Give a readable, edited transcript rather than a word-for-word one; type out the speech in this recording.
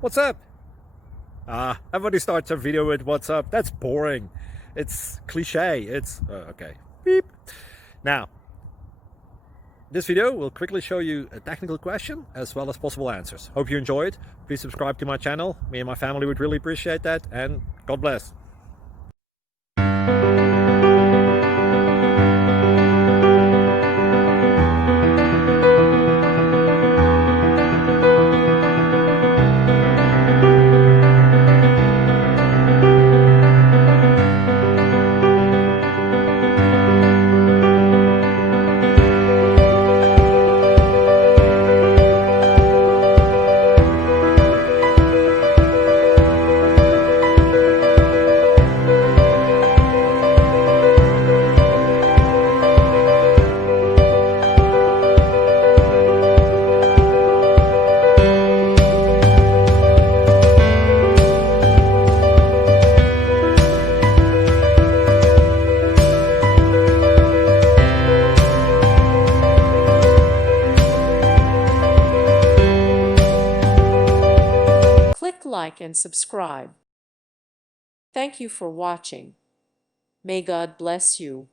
What's up? Everybody starts a video with what's up. That's boring. It's cliche. It's okay. Beep. Now, this video will quickly show you a technical question as well as possible answers. Hope you enjoy it. Please subscribe to my channel. Me and my family would really appreciate that. And God bless. Click like and subscribe. Thank you for watching. May God bless you.